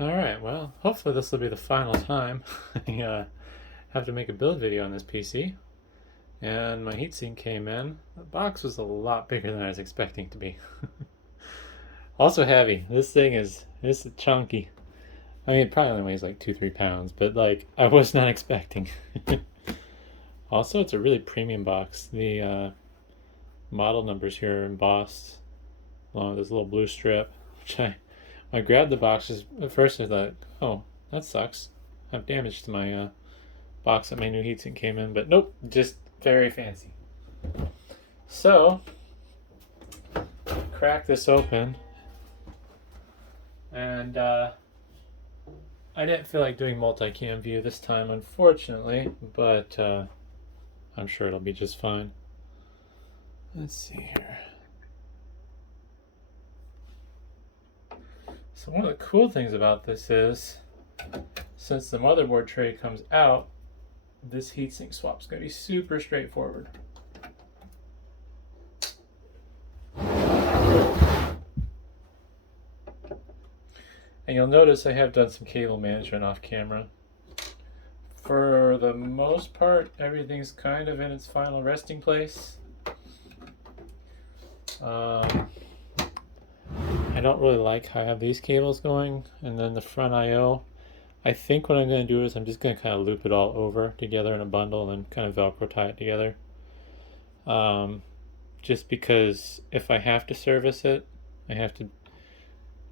Alright, well, hopefully this will be the final time I have to make a build video on this PC. And my heatsink came in. The box was a lot bigger than I was expecting it to be. Also heavy. This is chunky. I mean, it probably only weighs like 2-3 pounds, but like, I was not expecting. Also, it's a really premium box. The model numbers here are embossed along with this little blue strip, which I grabbed the boxes. At first I thought, oh, that sucks. I have damage to my box that my new heatsink came in, but nope, just very fancy. So, crack this open, and I didn't feel like doing multicam view this time, unfortunately, but I'm sure it'll be just fine. Let's see here. So one of the cool things about this is, since the motherboard tray comes out, this heatsink swap is going to be super straightforward. And you'll notice I have done some cable management off camera. For the most part, everything's kind of in its final resting place. I don't really like how I have these cables going, and then the front I/O. I think what I'm going to do is I'm just going to kind of loop it all over together in a bundle and kind of Velcro tie it together. Just because if I have to service it, I have to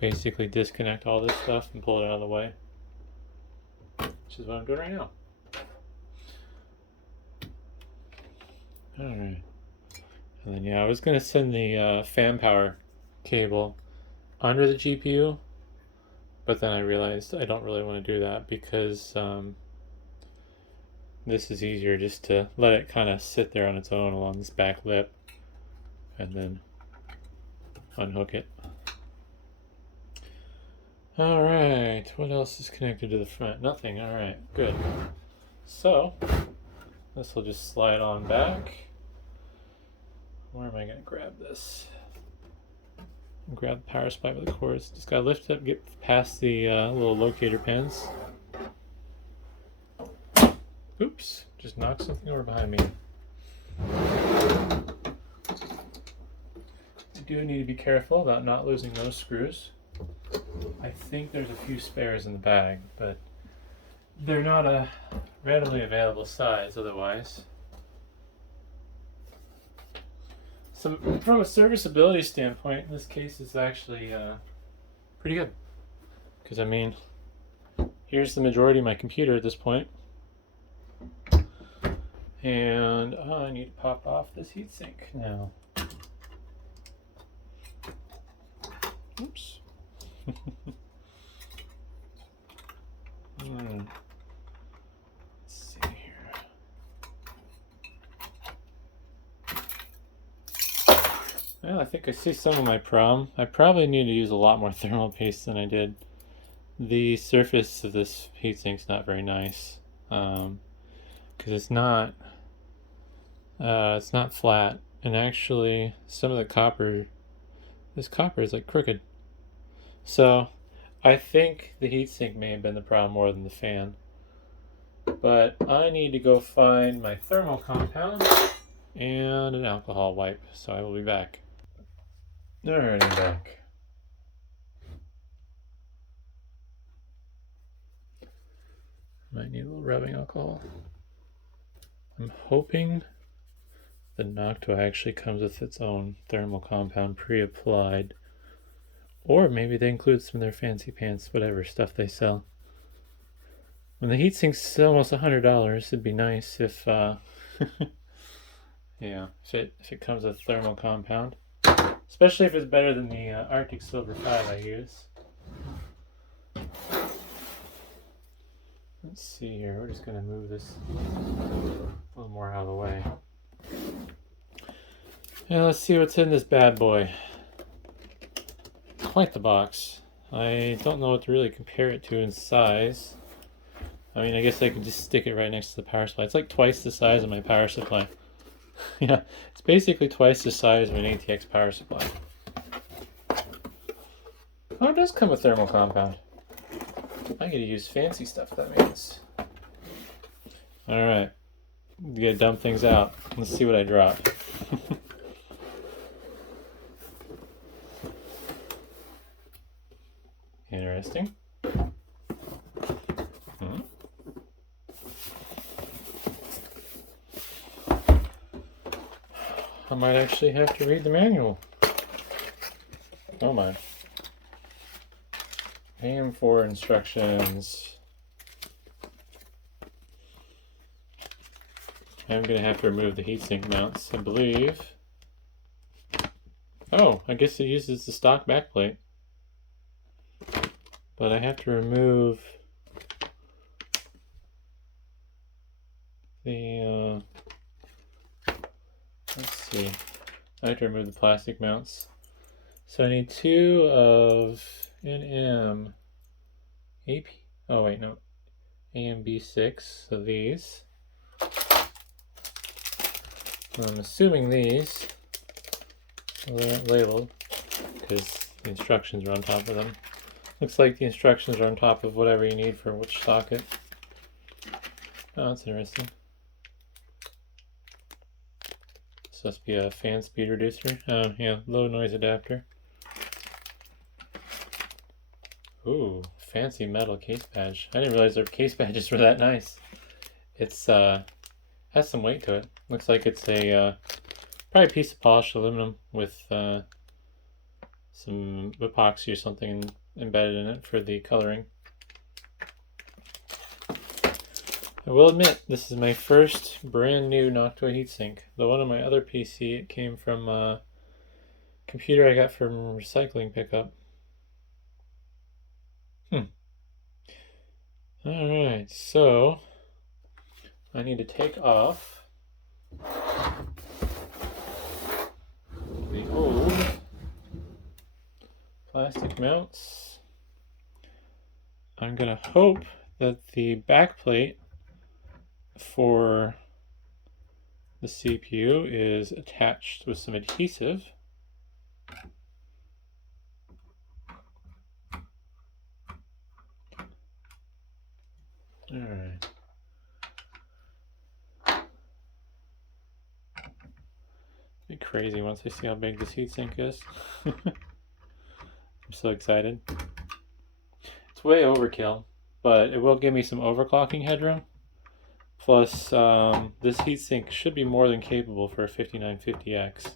basically disconnect all this stuff and pull it out of the way, which is what I'm doing right now. Alright. And then yeah, I was going to send the fan power cable under the GPU, but then I realized I don't really want to do that because this is easier just to let it kind of sit there on its own along this back lip and then unhook it. Alright, what else is connected to the front? Nothing. Alright, good. So, this will just slide on back. Where am I going to grab this? Grab the power supply with the cords. Just gotta lift it up, get past the little locator pins. Oops, just knocked something over behind me. I do need to be careful about not losing those screws. I think there's a few spares in the bag, but they're not a readily available size otherwise. So from a serviceability standpoint, this case is actually pretty good. Because I mean, here's the majority of my computer at this point. And I need to pop off this heatsink now. Oops. Let's see here. Well, I think I see some of my problem. I probably need to use a lot more thermal paste than I did. The surface of this heatsink's not very nice, because it's not flat, and actually some of the copper, this copper is like crooked. So I think the heatsink may have been the problem more than the fan. But I need to go find my thermal compound and an alcohol wipe, so I will be back. Alright, I'm back. Might need a little rubbing alcohol. I'm hoping the Noctua actually comes with its own thermal compound pre-applied. Or maybe they include some of their fancy pants, whatever stuff they sell. When the heatsink's almost $100, it'd be nice if, yeah, if it comes with thermal compound. Especially if it's better than the Arctic Silver 5 I use. Let's see here, we're just going to move this a little more out of the way. Now let's see what's in this bad boy. Quite the box. I don't know what to really compare it to in size. I mean, I guess I could just stick it right next to the power supply. It's like twice the size of my power supply. Yeah, it's basically twice the size of an ATX power supply. Oh, it does come with thermal compound. I gotta use fancy stuff, that means. Alright. You gotta dump things out. Let's see what I drop. Interesting. I might actually have to read the manual. Oh my. AM4 instructions. I'm going to have to remove the heatsink mounts, I believe. Oh, I guess it uses the stock backplate. But I have to remove the, let's see. I have to remove the plastic mounts. So I need 2 of NM AP. Oh wait, no. AMB6 of these. I'm assuming these aren't labeled because the instructions are on top of them. Looks like the instructions are on top of whatever you need for which socket. Oh, that's interesting. This must be a fan speed reducer. Oh, yeah, low noise adapter. Ooh, fancy metal case badge. I didn't realize their case badges were that nice. It's has some weight to it. Looks like it's a probably a piece of polished aluminum with some epoxy or something embedded in it for the coloring. I will admit, this is my first brand new Noctua heatsink. The one on my other PC, it came from a computer I got from recycling pickup. Alright, so I need to take off the old plastic mounts. I'm gonna hope that the back plate for the CPU is attached with some adhesive. Alright. Be crazy once I see how big this heatsink is. I'm so excited. It's way overkill, but it will give me some overclocking headroom. Plus, this heatsink should be more than capable for a 5950X.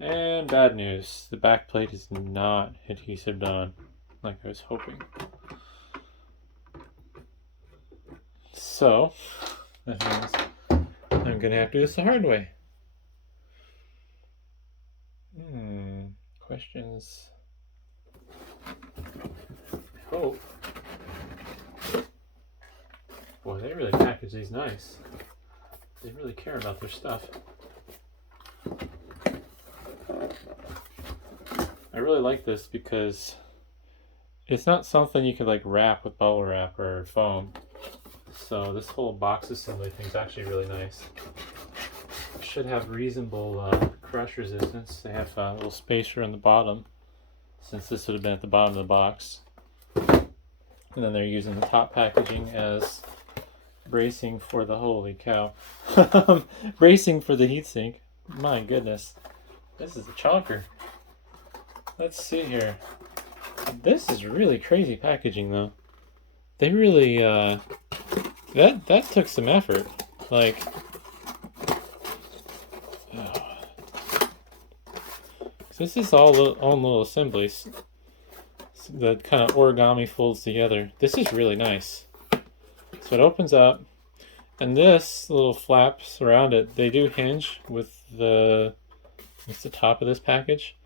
And bad news, the back plate is not adhesived on like I was hoping. So, that means I'm gonna have to do this the hard way. Questions? I hope. Boy, they really package these nice. They really care about their stuff. I really like this because it's not something you could like wrap with bubble wrap or foam. So this whole box assembly thing is actually really nice. It should have reasonable crush resistance. They have a little spacer on the bottom, since this would have been at the bottom of the box. And then they're using the top packaging as bracing for the, holy cow, bracing for the heatsink. My goodness, this is a chonker. Let's see here. This is really crazy packaging though. They really, that took some effort. Like, this is all own little assemblies that kind of origami folds together. This is really nice. So it opens up, and this little flaps around it, they do hinge with the top of this package.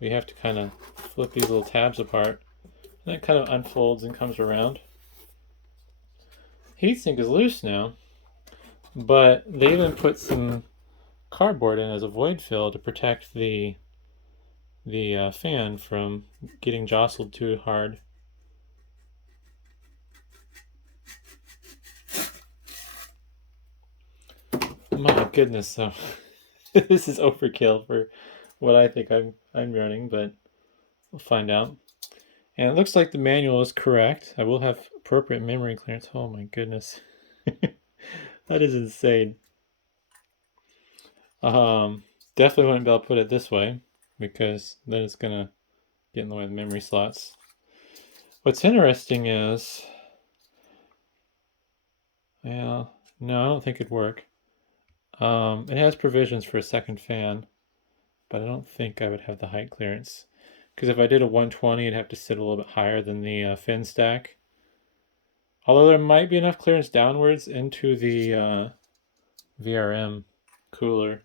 We have to kind of flip these little tabs apart, and it kind of unfolds and comes around. Heatsink is loose now, but they even put some cardboard in as a void fill to protect the fan from getting jostled too hard. My goodness, so this is overkill for what I think I'm running, but we'll find out. And it looks like the manual is correct. I will have appropriate memory clearance. Oh my goodness. That is insane. Definitely wouldn't be able to put it this way because then it's gonna get in the way of the memory slots. What's interesting is, well, no, I don't think it'd work. It has provisions for a second fan, but I don't think I would have the height clearance. Because if I did a 120, it'd have to sit a little bit higher than the fin stack. Although there might be enough clearance downwards into the VRM cooler.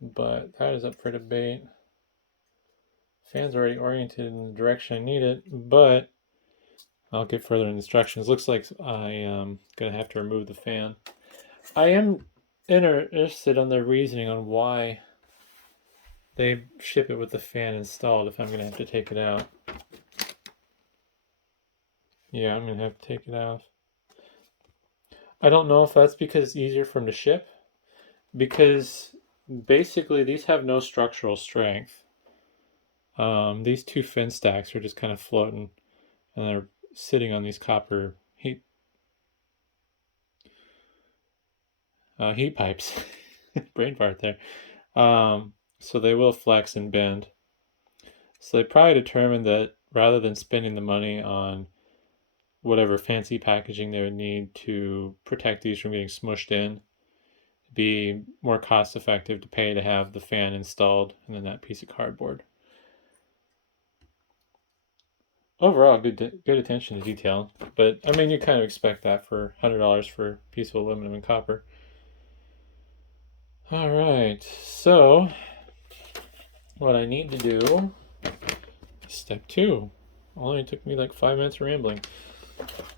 But that is up for debate. Fan's already oriented in the direction I need it, but I'll get further instructions. Looks like I am going to have to remove the fan. I am interested on their reasoning on why they ship it with the fan installed if I'm going to have to take it out. Yeah, I'm going to have to take it out. I don't know if that's because it's easier for them to ship, because basically these have no structural strength. These two fin stacks are just kind of floating, and they're sitting on these copper heat pipes. Brain fart there. So they will flex and bend. So they probably determined that rather than spending the money on whatever fancy packaging they would need to protect these from getting smushed in, it'd be more cost effective to pay to have the fan installed and then that piece of cardboard. Overall, good attention to detail, but I mean, you kind of expect that for $100 for a piece of aluminum and copper. All right, so what I need to do is step 2. Only took me like 5 minutes of rambling.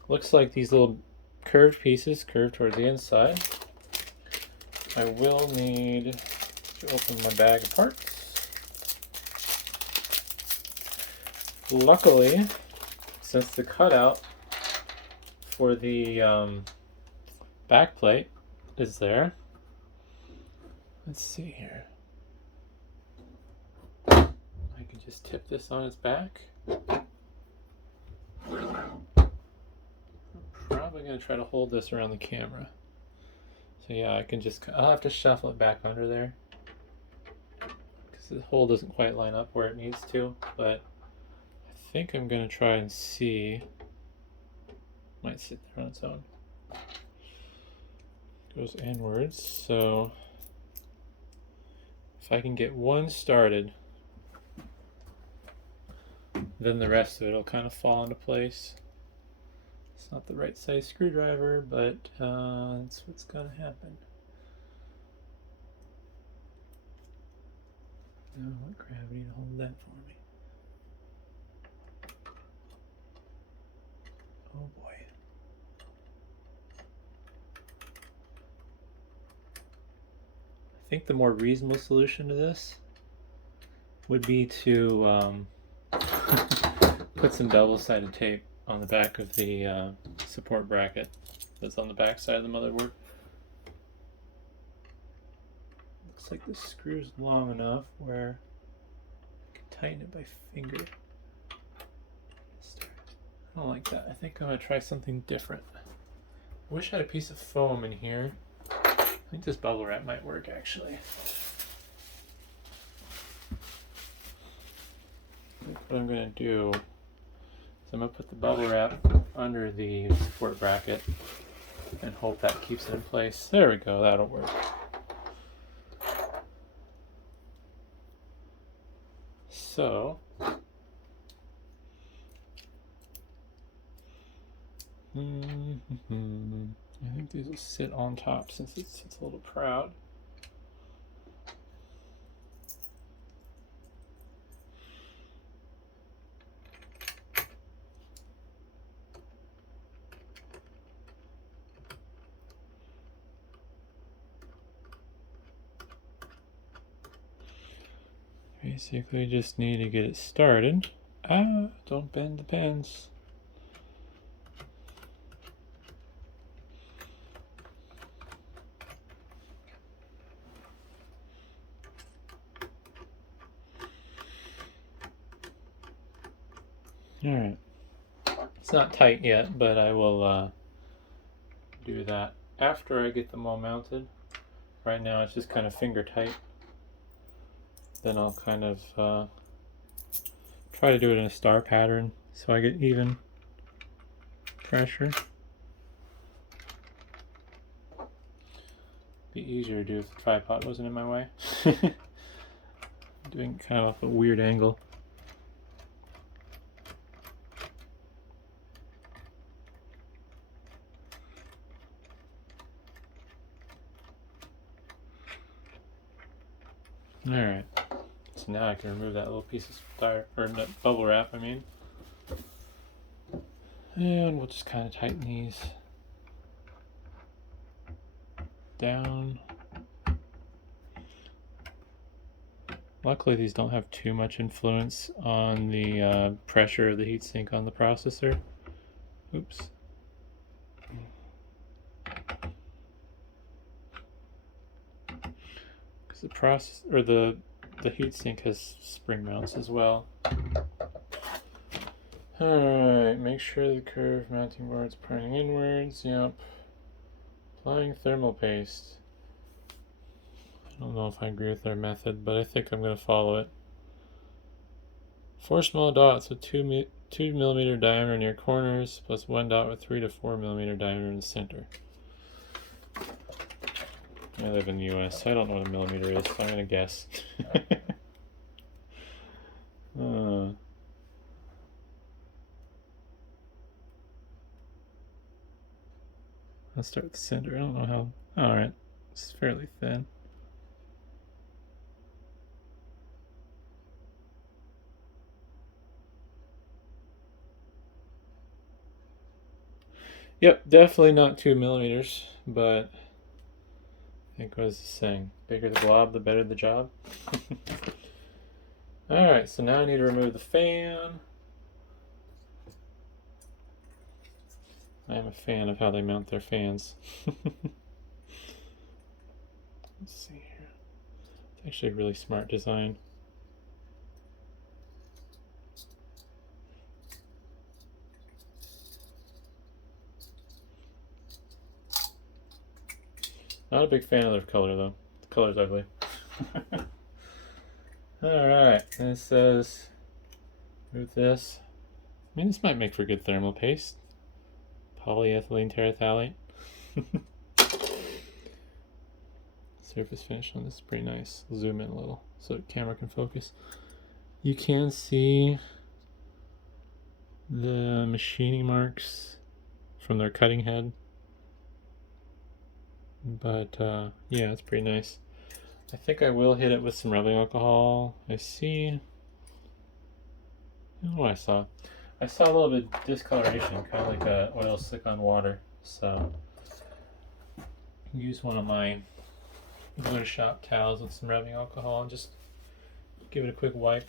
Looks like these little curved pieces curve towards the inside. I will need to open my bag of parts. Luckily, since the cutout for the back plate is there, let's see here. I can just tip this on its back. I'm probably going to try to hold this around the camera. So yeah, I'll have to shuffle it back under there because the hole doesn't quite line up where it needs to, but I think I'm going to try and see. Might sit there on its own. Goes inwards, so if I can get one started, then the rest of it will kind of fall into place. It's not the right size screwdriver, but that's what's going to happen. Now I want gravity to hold that for me. Oh boy. I think the more reasonable solution to this would be to put some double-sided tape on the back of the support bracket that's on the back side of the motherboard. Looks like the screw's long enough where I can tighten it by finger. I don't like that. I think I'm going to try something different. I wish I had a piece of foam in here. I think this bubble wrap might work actually. What I'm going to do is I'm going to put the bubble wrap under the support bracket and hope that keeps it in place. There we go, that'll work. So, I think these will sit on top since it sits a little proud. Basically just need to get it started. Ah, don't bend the pens. Alright. It's not tight yet, but I will do that after I get them all mounted. Right now it's just kind of finger tight. Then I'll kind of try to do it in a star pattern so I get even pressure. Be easier to do if the tripod wasn't in my way. Doing kind of off a weird angle. Alright, so now I can remove that little piece of bubble wrap, I mean. And we'll just kind of tighten these down. Luckily these don't have too much influence on the pressure of the heatsink on the processor. Oops. Because the heatsink has spring mounts as well. Alright, make sure the curved mounting board's pointing inwards. Yep. Applying thermal paste. I don't know if I agree with their method, but I think I'm going to follow it. 4 small dots with 2 millimeter diameter near corners, plus 1 dot with 3 to 4 millimeter diameter in the center. I live in the US, so I don't know what a millimeter is, so I'm going to guess. Let's start with the center. I don't know how. Alright, it's fairly thin. Yep, definitely not 2 millimeters, but I think what was the saying? Bigger the blob, the better the job. Alright, so now I need to remove the fan. I am a fan of how they mount their fans. Let's see here. It's actually a really smart design. Not a big fan of their color though. The color's ugly. Alright, and it says move this. I mean, this might make for good thermal paste. Polyethylene terephthalate. Surface finish on this is pretty nice. I'll zoom in a little so the camera can focus. You can see the machining marks from their cutting head. But yeah, it's pretty nice. I think I will hit it with some rubbing alcohol. I see. I don't know what I saw. I saw a little bit of discoloration, kind of like a oil slick on water. So use one of my Glue Shop towels with some rubbing alcohol and just give it a quick wipe.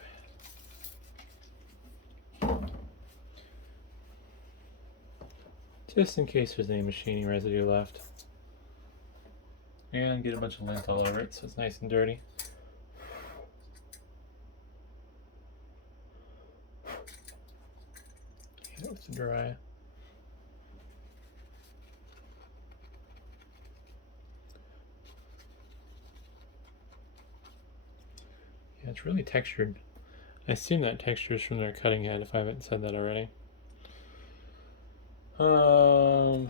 Just in case there's any machining residue left. And get a bunch of lint all over it so it's nice and dirty. Hit it with the dry. Yeah, it's really textured. I assume that texture is from their cutting head if I haven't said that already. 2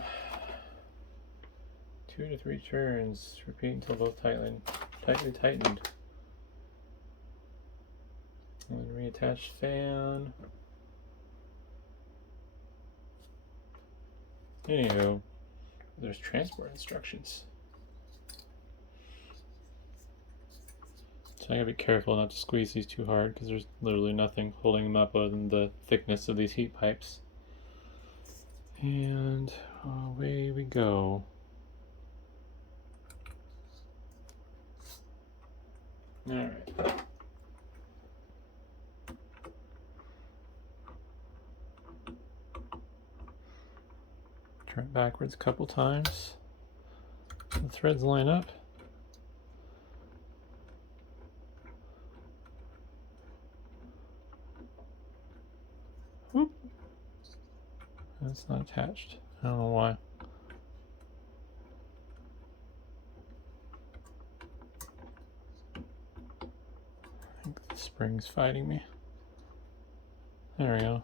to 3 turns. Repeat until both tightly tightened. And then reattach fan. Anywho, there's transport instructions. So I gotta be careful not to squeeze these too hard because there's literally nothing holding them up other than the thickness of these heat pipes. And away we go. Alright. Turn it backwards a couple times. The threads line up. Whoop. It's not attached. I don't know why. I think the spring's fighting me. There we go.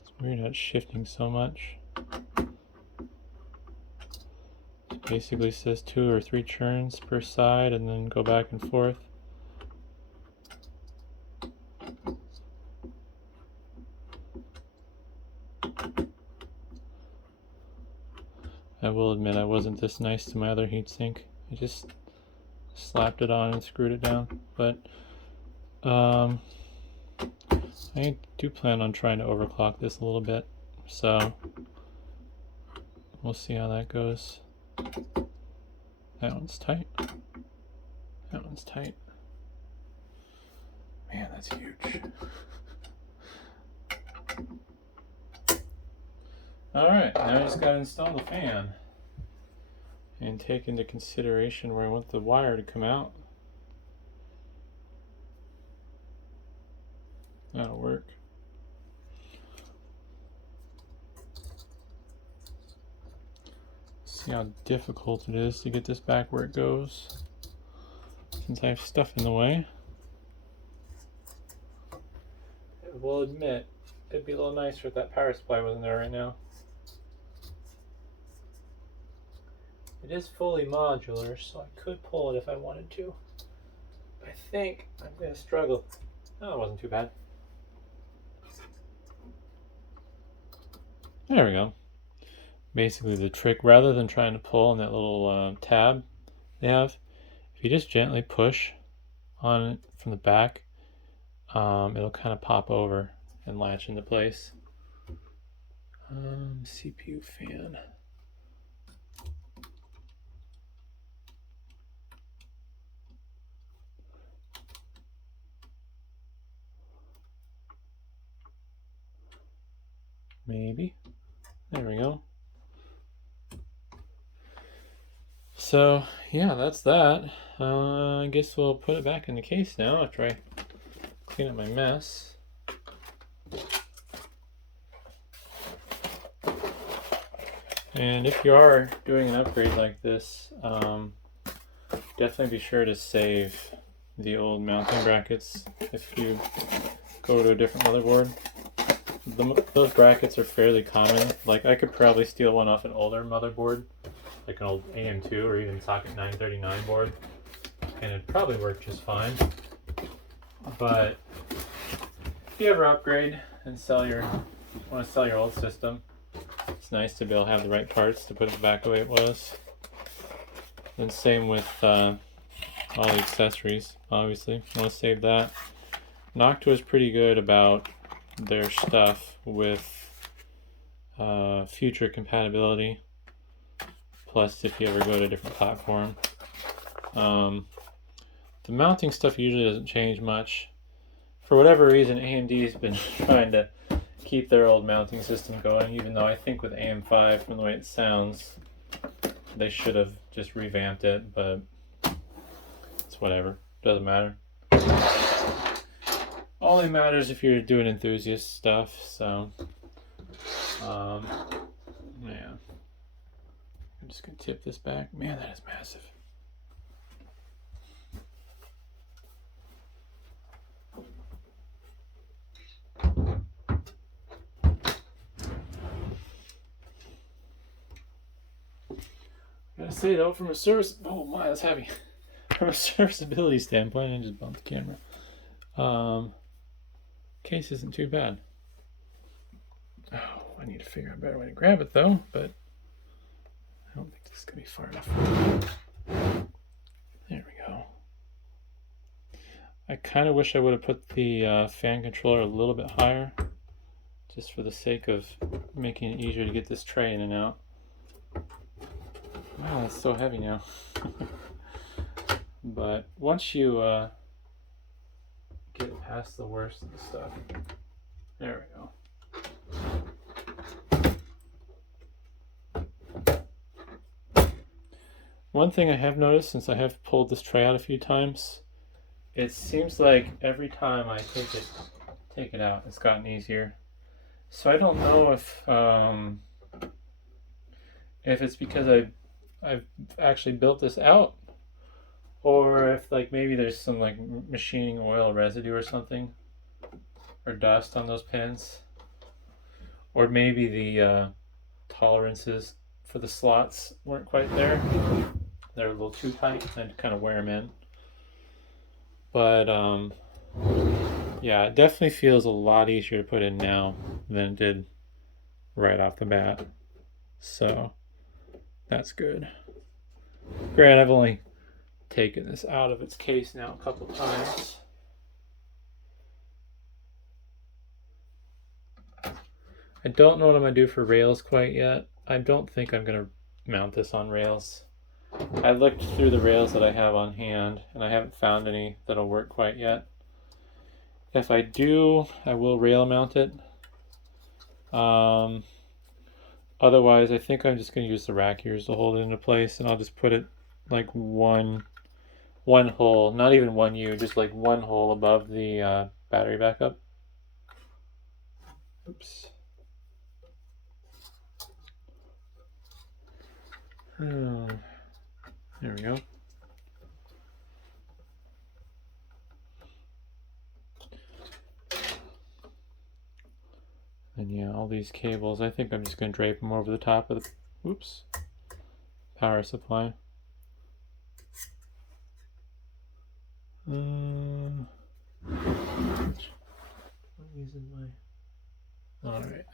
It's weird how it's shifting so much. It basically says 2 or 3 churns per side and then go back and forth. I will admit I wasn't this nice to my other heatsink. I just slapped it on and screwed it down. But I do plan on trying to overclock this a little bit, so we'll see how that goes. That one's tight. That one's tight. Man, that's huge. Alright, now I just got to install the fan and take into consideration where I want the wire to come out. That'll work. See how difficult it is to get this back where it goes, since I have stuff in the way. I will admit, it'd be a little nicer if that power supply wasn't there right now. It is fully modular, so I could pull it if I wanted to. I think I'm going to struggle. Oh, it wasn't too bad. There we go. Basically the trick, rather than trying to pull on that little tab they have, if you just gently push on it from the back, it'll kind of pop over and latch into place. CPU fan. Maybe. There we go. So yeah, that's that. I guess we'll put it back in the case now after I clean up my mess. And if you are doing an upgrade like this, definitely be sure to save the old mounting brackets if you go to a different motherboard. Those brackets are fairly common. Like, I could probably steal one off an older motherboard, like an old AM2 or even socket 939 board, and it'd probably work just fine. But if you ever upgrade and want to sell your old system, it's nice to be able to have the right parts to put it back the way it was. And same with all the accessories, obviously. You want to save that. Noctua is pretty good about their stuff with future compatibility. Plus, if you ever go to a different platform. The mounting stuff usually doesn't change much. For whatever reason, AMD's been trying to keep their old mounting system going, even though I think with AM5, from the way it sounds, they should have just revamped it, but it's whatever. Doesn't matter. Only matters if you're doing enthusiast stuff, so yeah. I'm just gonna tip this back. Man, that is massive. I gotta say though, from a service, oh my, that's heavy. From a serviceability standpoint, I just bumped the camera. Case isn't too bad. Oh, I need to figure out a better way to grab it though, but I don't think this is gonna be far enough. There we go. I kind of wish I would have put the fan controller a little bit higher, just for the sake of making it easier to get this tray in and out. Wow, it's so heavy now. But once you get past the worst of the stuff, there we go. One thing I have noticed since I have pulled this tray out a few times, it seems like every time I take it out, it's gotten easier. So I don't know if it's because I've actually built this out, or if like maybe there's some like machining oil residue or something, or dust on those pins, or maybe the tolerances for the slots weren't quite there. They're a little too tight and I'd kind of wear them in. But yeah, it definitely feels a lot easier to put in now than it did right off the bat. So that's good. Granted, I've only taken this out of its case now a couple times. I don't know what I'm going to do for rails quite yet. I don't think I'm going to mount this on rails. I looked through the rails that I have on hand and I haven't found any that'll work quite yet. If I do, I will rail mount it. Otherwise, I think I'm just going to use the rack ears to hold it into place, and I'll just put it like one hole, not even one U, just like one hole above the battery backup. Oops. Oh, there we go. And yeah, all these cables, I think I'm just going to drape them over the top of the, oops, power supply. I'm using my, all right.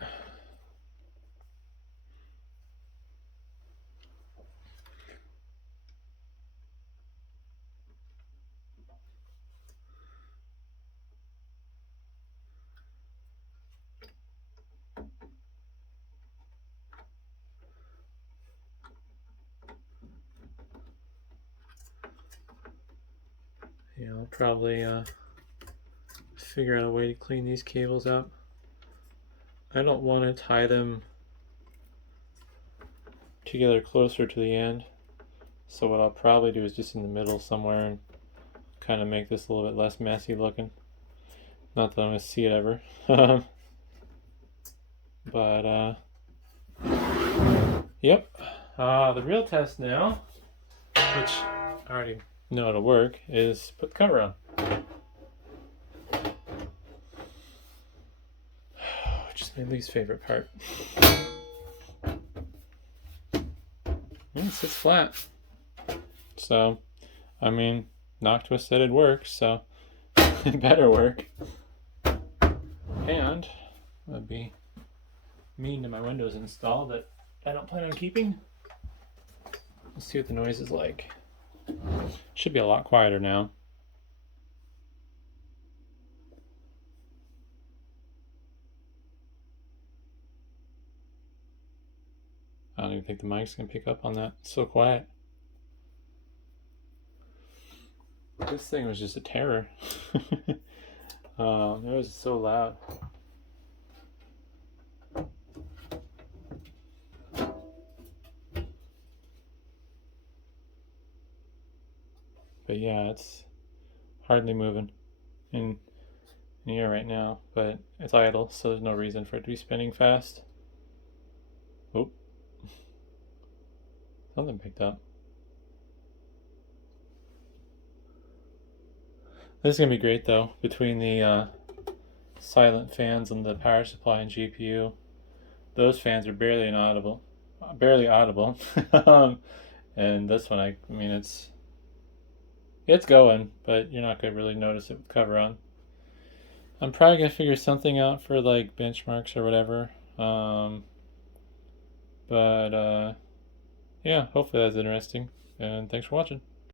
Yeah, I'll probably figure out a way to clean these cables up. I don't want to tie them together closer to the end. So what I'll probably do is just in the middle somewhere and kind of make this a little bit less messy looking. Not that I'm going to see it ever. But, yep. The real test now, which I already know how to work, is put the cover on. Which is my least favorite part. It sits flat. So, I mean, Noctua said it'd work, so it better work. And that'd be mean to my Windows install that I don't plan on keeping. Let's see what the noise is like. Should be a lot quieter now. I don't even think the mic's gonna pick up on that. It's so quiet. This thing was just a terror. It was so loud. But yeah, it's hardly moving in here right now, but it's idle, so there's no reason for it to be spinning fast. Oh, something picked up. This is going to be great though, between the silent fans and the power supply and GPU. Those fans are barely audible. And this one, I mean, it's going, but you're not going to really notice it with cover on. I'm probably going to figure something out for like benchmarks or whatever. But yeah, hopefully that's interesting. And thanks for watching.